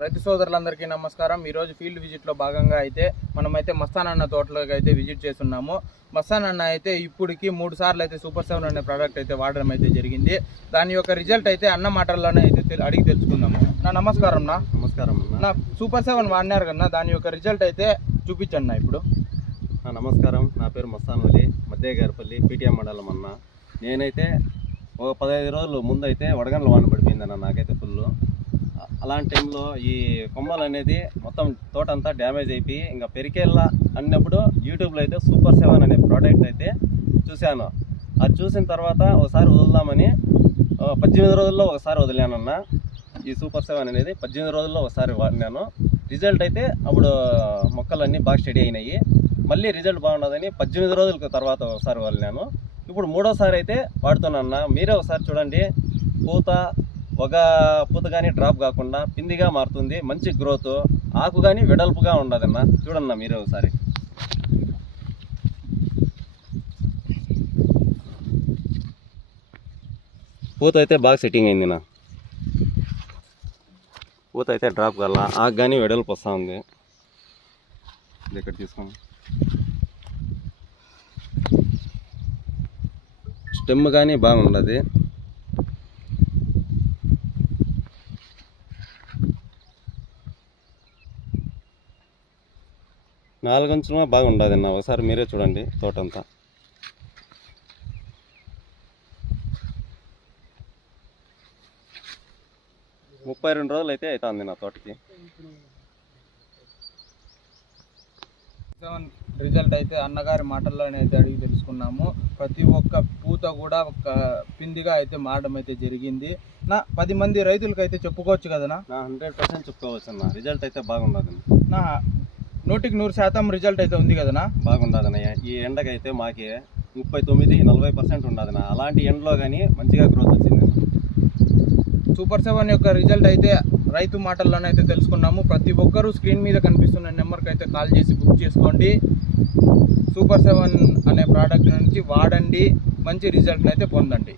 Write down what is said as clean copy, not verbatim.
రైతు సోదరులందరికీ నమస్కారం. ఈరోజు ఫీల్డ్ విజిట్లో భాగంగా అయితే మనమైతే మస్తాన్ అన్న తోటలోకి అయితే విజిట్ చేస్తున్నాము. మస్తాన్ అన్న అయితే ఇప్పటికి 3 సార్లు అయితే సూపర్ 7 అనే ప్రోడక్ట్ అయితే వాడడం అయితే జరిగింది. దాని యొక్క రిజల్ట్ అయితే అన్న మాటల్లోనే అయితే అడిగి తెలుసుకుందాము. నమస్కారం నమస్కారం నా సూపర్ 7 వాడినారు కన్నా దాని యొక్క రిజల్ట్ అయితే చూపించండి ఇప్పుడు. నమస్కారం, నా పేరు మస్తాన్ వలి, మధ్యగారిపల్లి పీటీఎం మండలం అన్న. నేనైతే ఒక 15 రోజులు ముందు అయితే వడగండ్ల వాన పడిపోయిందన్న నాకైతే ఫుల్. అలాంటి టైంలో ఈ కొమ్మలు అనేది మొత్తం తోట అంతా డ్యామేజ్ అయిపోయి ఇంకా పెరికేళ్ళ అన్నప్పుడు యూట్యూబ్లో అయితే సూపర్ 7 అనే ప్రోడక్ట్ అయితే చూశాను. అది చూసిన తర్వాత ఒకసారి వదులుదామని 18 రోజుల్లో ఒకసారి వదిలానన్న. ఈ సూపర్ 7 అనేది 18 రోజుల్లో ఒకసారి వాడినాను. రిజల్ట్ అయితే అప్పుడు మొక్కలన్నీ బాగా స్టడీ అయినాయి. మళ్ళీ రిజల్ట్ బాగుండదని 18 రోజుల తర్వాత ఒకసారి వదిలినాను. ఇప్పుడు 3వసారి అయితే వాడుతున్నాను. మీరే ఒకసారి చూడండి, ఒక పూత కానీ డ్రాప్ కాకుండా పిందిగా మారుతుంది, మంచి గ్రోత్, ఆకు కానీ వెడల్పుగా ఉండదన్న. చూడన్న మీరే ఒకసారి. పూత అయితే బాగా సెట్టింగ్ అయింది నా. పూత అయితే డ్రాప్ కల్లా ఆకు కానీ వెడల్పు వస్తూ ఉంది. ఇది ఇక్కడ తీసుకోండి. స్టెమ్ కానీ బాగుండదు. నాలుగంచున బాగుండదు అన్న. ఒకసారి మీరే చూడండి తోటంతా. ముప్పై 2 రోజులు అయితే అవుతుంది నా తోటకి. రిజల్ట్ అయితే అన్నగారి మాటల్లోనే అయితే అడిగి తెలుసుకున్నాము. ప్రతి ఒక్క పూత కూడా ఒక పిందిగా అయితే మారడం అయితే జరిగింది. 10 మంది రైతులకు అయితే చెప్పుకోవచ్చు కదనా? 100% చెప్పుకోవచ్చు అన్న. రిజల్ట్ అయితే బాగుండదు. 100% రిజల్ట్ అయితే ఉంది కదనా? బాగుండదన్నయ్య. ఈ ఎండకైతే మాకి 39-40% ఉండదన్న. అలాంటి ఎండలో కానీ మంచిగా గ్రోత్ వచ్చింది. సూపర్ 7 యొక్క రిజల్ట్ అయితే రైతు మాటల్లోనే అయితే తెలుసుకున్నాము. ప్రతి ఒక్కరూ స్క్రీన్ మీద కనిపిస్తున్న నెంబర్కి అయితే కాల్ చేసి బుక్ చేసుకోండి. సూపర్ 7 అనే ప్రోడక్ట్ నుంచి వాడండి, మంచి రిజల్ట్ని అయితే పొందండి.